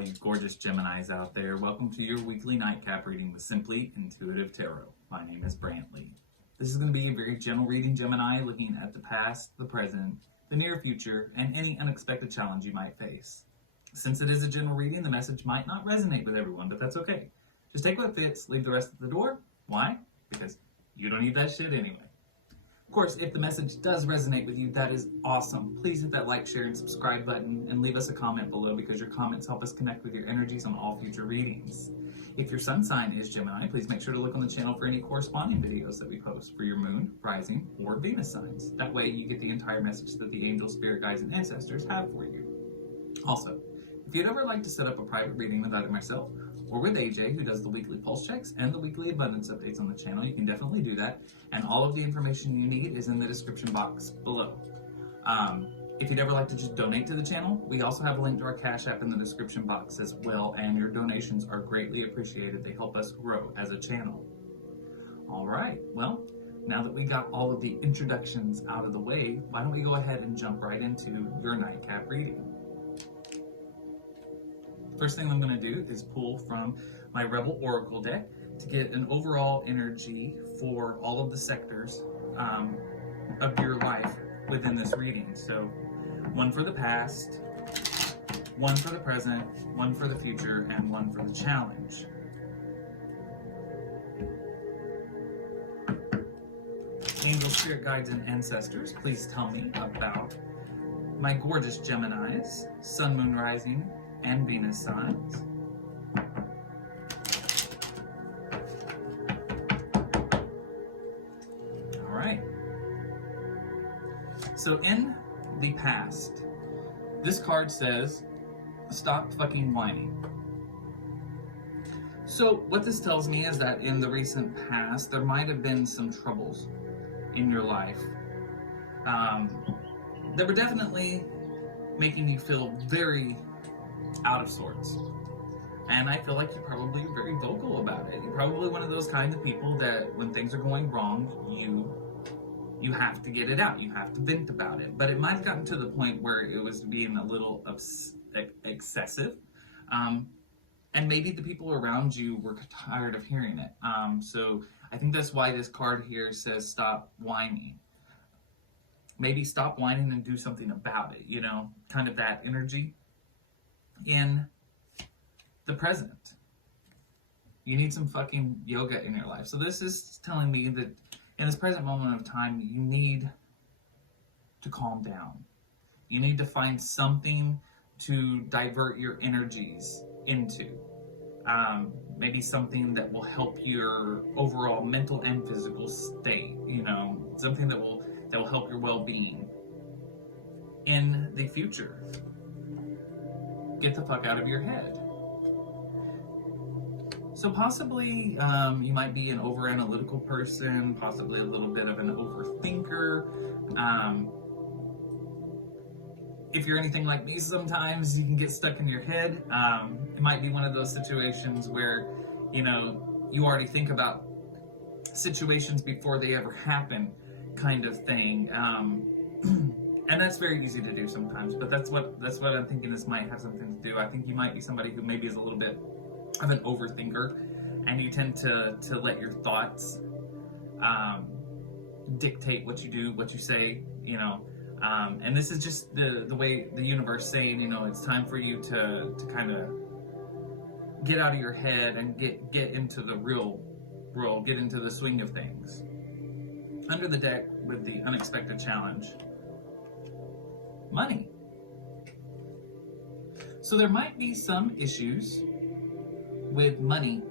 all you gorgeous Geminis out there. Welcome to your weekly nightcap reading with Simply Intuitive Tarot. My name is Brantley. This is going to be a very general reading, Gemini, looking at the past, the present, the near future, and any unexpected challenge you might face. Since it is a general reading, the message might not resonate with everyone, but that's okay. Just take what fits, leave the rest at the door. Why? Because you don't need that shit anyway. Of course, if the message does resonate with you, that is awesome. Please hit that like, share, and subscribe button and leave us a comment below because your comments help us connect with your energies on all future readings. If your sun sign is Gemini, please make sure to look on the channel for any corresponding videos that we post for your moon, rising, or Venus signs. That way you get the entire message that the angels, spirit guides, and ancestors have for you. Also, if you'd ever like to set up a private reading with either myself or with AJ, who does the weekly pulse checks and the weekly abundance updates on the channel, you can definitely do that. And all of the information you need is in the description box below. If you'd ever like to just donate to the channel, we also have a link to our Cash App in the description box as well, and your donations are greatly appreciated. They help us grow as a channel. All right, well, now that we got all of the introductions out of the way, why don't we go ahead and jump right into your nightcap reading. First thing I'm going to do is pull from my Rebel Oracle deck to get an overall energy for all of the sectors of your life within this reading. So one for the past, one for the present, one for the future, and one for the challenge. Angels, spirit guides, and ancestors, please tell me about my gorgeous Geminis, sun, moon, rising, and Venus signs. All right. So in the past, this card says, stop fucking whining. So what this tells me is that in the recent past, there might have been some troubles in your life that were definitely making you feel very out of sorts. And I feel like you're probably very vocal about it. You're probably one of those kinds of people that when things are going wrong, you have to get it out. You have to vent about it. But it might have gotten to the point where it was being a little excessive. And maybe the people around you were tired of hearing it. So I think that's why this card here says stop whining. Maybe stop whining and do something about it, you know, kind of that energy. In the present, you need some fucking yoga in your life. So this is telling me that in this present moment of time, you need to calm down. You need to find something to divert your energies into. Maybe something that will help your overall mental and physical state, you know, something that will help your well-being. In the future, get the fuck out of your head. So possibly you might be an over-analytical person, possibly a little bit of an overthinker. If you're anything like me, sometimes you can get stuck in your head. It might be one of those situations where, you know, you already think about situations before they ever happen, kind of thing. And that's very easy to do sometimes, but that's what I'm thinking this might have something to do. I think you might be somebody who maybe is a little bit of an overthinker, and you tend to let your thoughts dictate what you do, what you say, you know. And this is just the way the universe saying, you know, it's time for you to kind of get out of your head and get into the real world, get into the swing of things. Under the deck with the unexpected challenge, money. So there might be some issues with money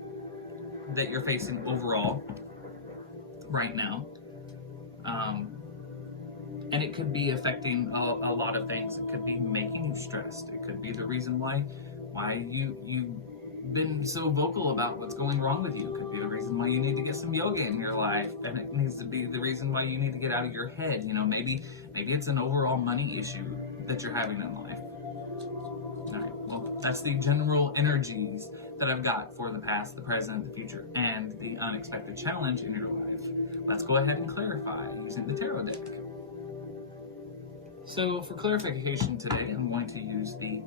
that you're facing overall right now. And it could be affecting a lot of things. It could be making you stressed. It could be the reason why you've been so vocal about what's going wrong with you. It could be the reason why you need to get some yoga in your life. And it needs to be the reason why you need to get out of your head. You know, maybe it's an overall money issue that you're having in life. All right, well, that's the general energies that I've got for the past, the present, the future, and the unexpected challenge in your life. Let's go ahead and clarify using the tarot deck. So for clarification today, I'm going to use the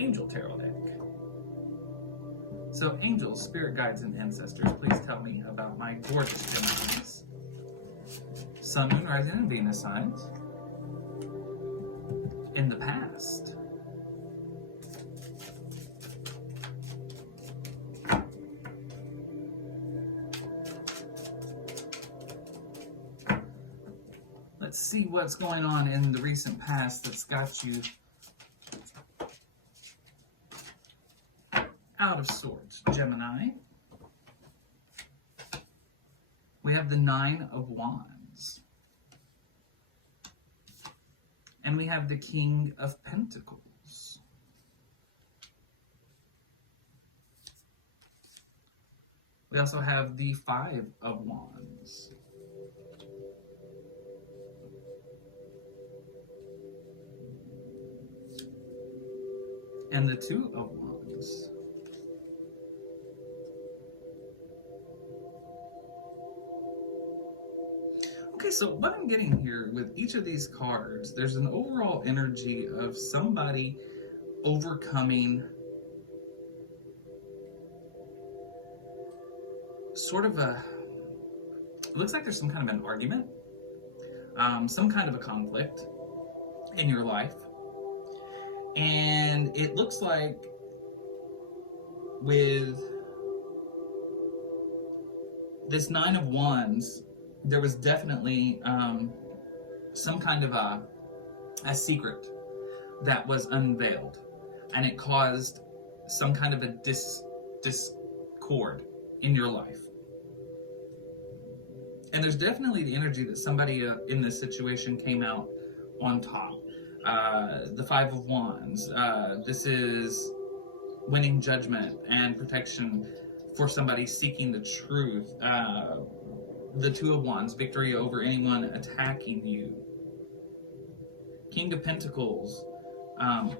Angel Tarot deck. So angels, spirit guides, and ancestors, please tell me about my gorgeous Geminis. Sun, Moon, Rising, and Venus signs in the past. Let's see what's going on in the recent past that's got you out of sorts, Gemini. We have the Nine of Wands. And we have the King of Pentacles. We also have the Five of Wands. And the Two of Wands. Okay, so what I'm getting here with each of these cards, there's an overall energy of somebody overcoming sort of it looks like there's some kind of an argument, some kind of a conflict in your life. And it looks like with this Nine of Wands, there was definitely some kind of a secret that was unveiled, and it caused some kind of a discord in your life. And there's definitely the energy that somebody in this situation came out on top. The Five of Wands, this is winning judgment and protection for somebody seeking the truth. The Two of Wands, victory over anyone attacking you. King of Pentacles,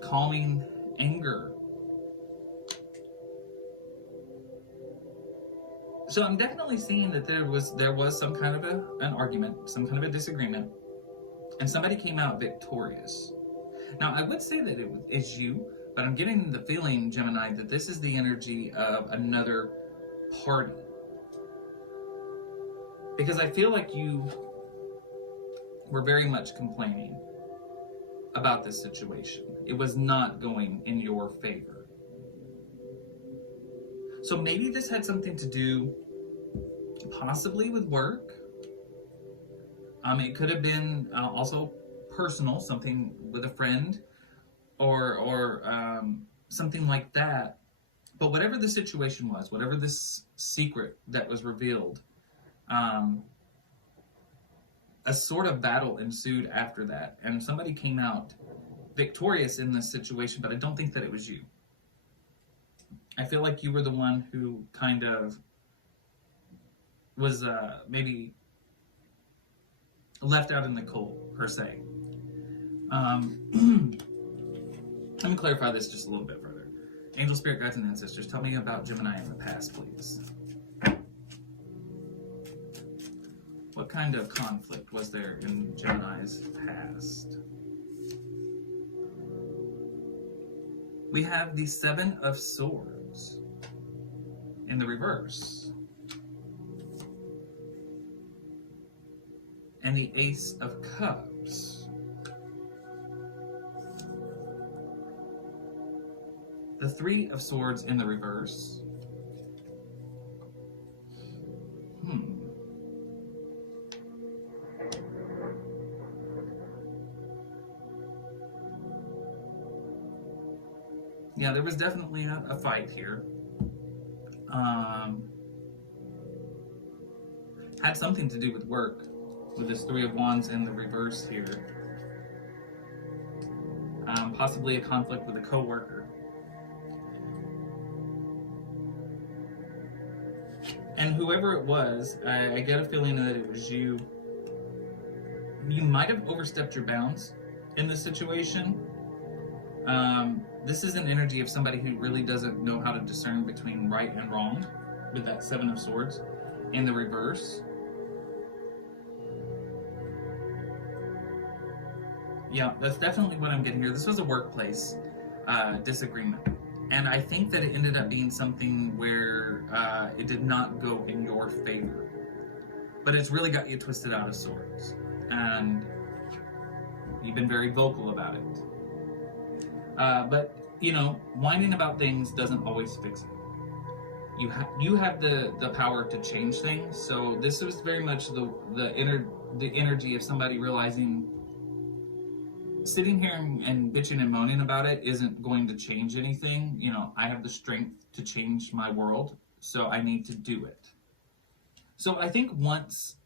calming anger. So I'm definitely seeing that there was some kind of an argument, some kind of a disagreement, and somebody came out victorious. Now, I would say that it is you, but I'm getting the feeling, Gemini, that this is the energy of another party. Because I feel like you were very much complaining about this situation. It was not going in your favor. So maybe this had something to do possibly with work. It could have been also personal, something with a friend or something like that. But whatever the situation was, whatever this secret that was revealed, a sort of battle ensued after that, and somebody came out victorious in this situation, but I don't think that it was you. I feel like you were the one who kind of was maybe left out in the cold, per se. Let me clarify this just a little bit further. Angel, spirit guides, and ancestors, tell me about Gemini in the past, please. What kind of conflict was there in Gemini's past? We have the Seven of Swords in the reverse. And the Ace of Cups. The Three of Swords in the reverse. Yeah, there was definitely a fight here. Had something to do with work, with this Three of Wands in the reverse here. Possibly a conflict with a coworker. And whoever it was, I get a feeling that it was you. You might have overstepped your bounds in this situation. This is an energy of somebody who really doesn't know how to discern between right and wrong with that Seven of Swords in the reverse. Yeah, that's definitely what I'm getting here. This was a workplace disagreement. And I think that it ended up being something where it did not go in your favor. But it's really got you twisted out of sorts. And you've been very vocal about it. But, you know, whining about things doesn't always fix it. You have the power to change things. So this was very much the energy of somebody realizing sitting here and bitching and moaning about it isn't going to change anything. You know, I have the strength to change my world, so I need to do it. So I think once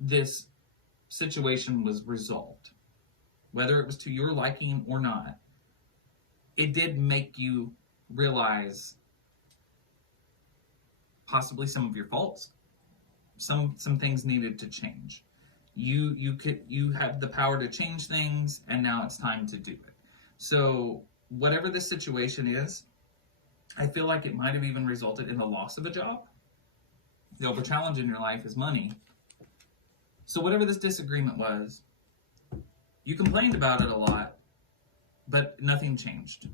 this situation was resolved, whether it was to your liking or not, it did make you realize possibly some of your faults. Some things needed to change. You have the power to change things, and now it's time to do it. So whatever the situation is, I feel like it might have even resulted in the loss of a job. The over challenge in your life is money. So whatever this disagreement was, you complained about it a lot, but nothing changed.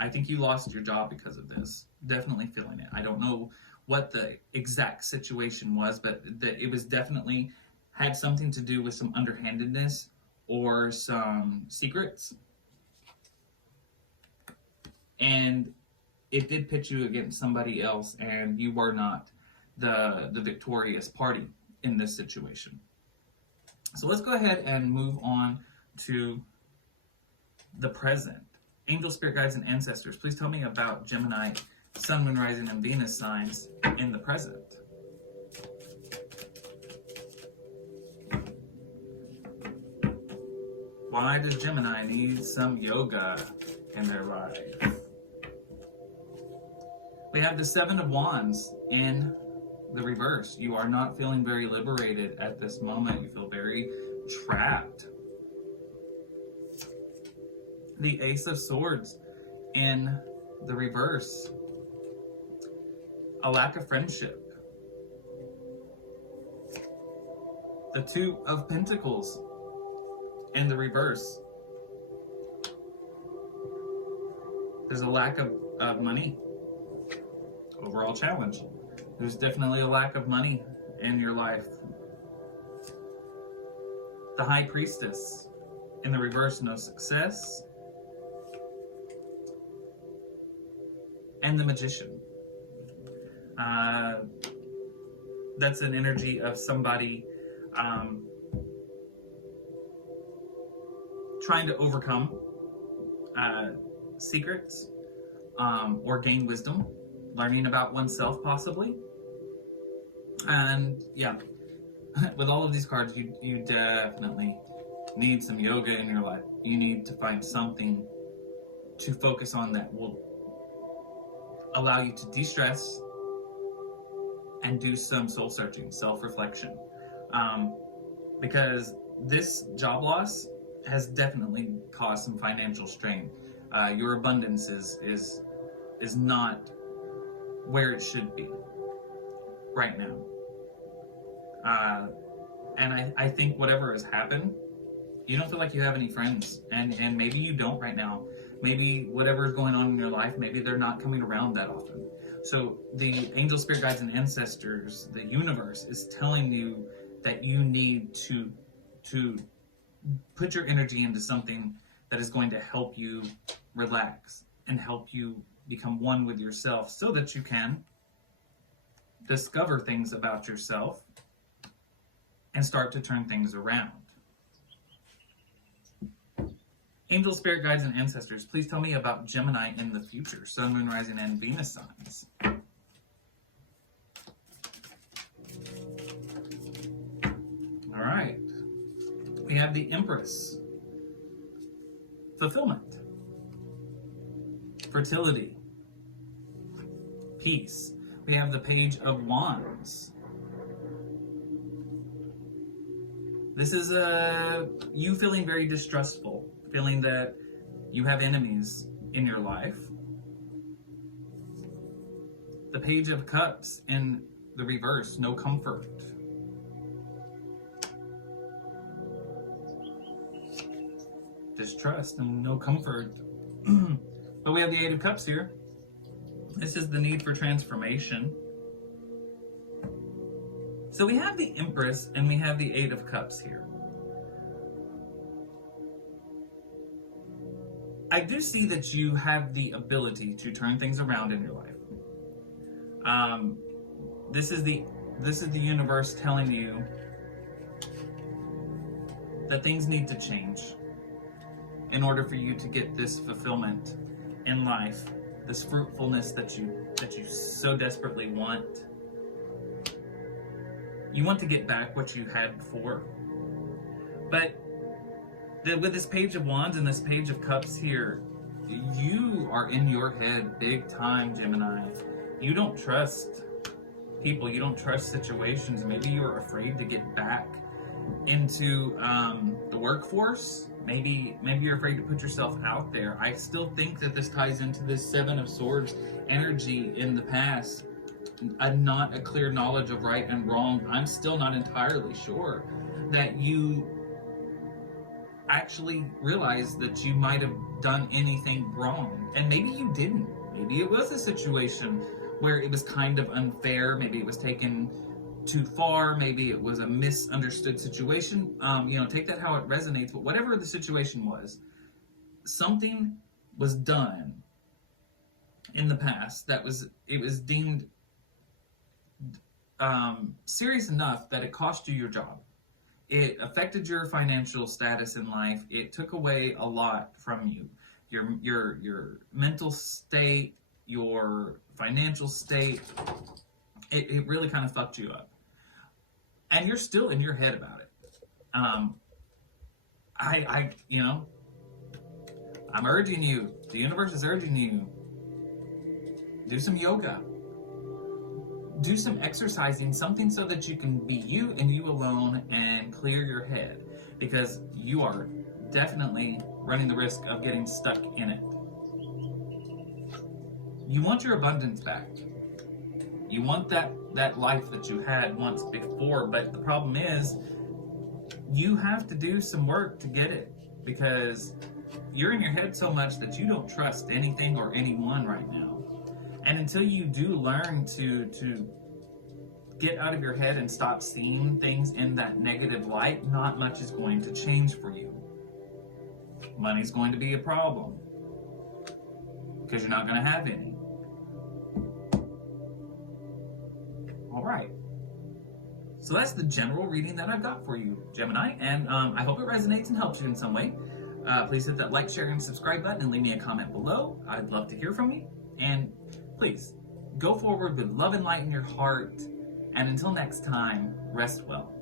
I think you lost your job because of this. Definitely feeling it. I don't know what the exact situation was, but it was definitely had something to do with some underhandedness or some secrets. And it did pit you against somebody else, and you were not the victorious party in this situation. So let's go ahead and move on to the present. Angel, spirit guides, and ancestors, please tell me about Gemini, Sun, Moon, Rising, and Venus signs in the present. Why does Gemini need some yoga in their life? We have the Seven of Wands in the reverse. You are not feeling very liberated at this moment. You feel very trapped. The Ace of Swords in the reverse. A lack of friendship. The Two of Pentacles in the reverse. There's a lack of money. Overall challenge. There's definitely a lack of money in your life. The High Priestess in the reverse, no success. And the Magician. That's an energy of somebody trying to overcome secrets or gain wisdom, learning about oneself possibly. And yeah, with all of these cards, you definitely need some yoga in your life. You need to find something to focus on that will allow you to de-stress and do some soul searching, self-reflection. Because this job loss has definitely caused some financial strain. Your abundance is not where it should be right now. And I think whatever has happened, you don't feel like you have any friends, and maybe you don't right now. Maybe whatever is going on in your life, maybe they're not coming around that often. So the angel, spirit guides, and ancestors, the universe, is telling you that you need to put your energy into something that is going to help you relax and help you become one with yourself, so that you can discover things about yourself and start to turn things around. Angel, spirit guides, and ancestors, please tell me about Gemini in the future, Sun, Moon, Rising, and Venus signs. All right. We have the Empress. Fulfillment. Fertility. Peace. We have the Page of Wands. This is you feeling very distrustful, feeling that you have enemies in your life. The Page of Cups in the reverse, no comfort. Distrust and no comfort. But we have the Eight of Cups here. This is the need for transformation. So we have the Empress and we have the Eight of Cups here. I do see that you have the ability to turn things around in your life. This is the universe telling you that things need to change in order for you to get this fulfillment in life, this fruitfulness that you so desperately want. You want to get back what you had before. But with this Page of Wands and this Page of Cups here, you are in your head big time, Gemini. You don't trust people. You don't trust situations. Maybe you're afraid to get back into the workforce. Maybe you're afraid to put yourself out there. I still think that this ties into this Seven of Swords energy in the past. Not a clear knowledge of right and wrong. I'm still not entirely sure that you actually realize that you might have done anything wrong. And maybe you didn't. Maybe it was a situation where it was kind of unfair. Maybe it was taken too far. Maybe it was a misunderstood situation. Take that how it resonates. But whatever the situation was, something was done in the past that was deemed serious enough that it cost you your job. It affected your financial status in life. It took away a lot from you. Your mental state, your financial state, it really kind of fucked you up. And you're still in your head about it. I'm urging you, the universe is urging you, do some yoga. Do some exercising, something so that you can be you and you alone and clear your head, because you are definitely running the risk of getting stuck in it. You want your abundance back. You want that life that you had once before, but the problem is you have to do some work to get it, because you're in your head so much that you don't trust anything or anyone right now. And until you do learn to get out of your head and stop seeing things in that negative light, not much is going to change for you. Money's going to be a problem because you're not going to have any. All right. So that's the general reading that I've got for you, Gemini, and I hope it resonates and helps you in some way. Please hit that like, share, and subscribe button and leave me a comment below. I'd love to hear from you. And please, go forward with love and light in your heart. And until next time, rest well.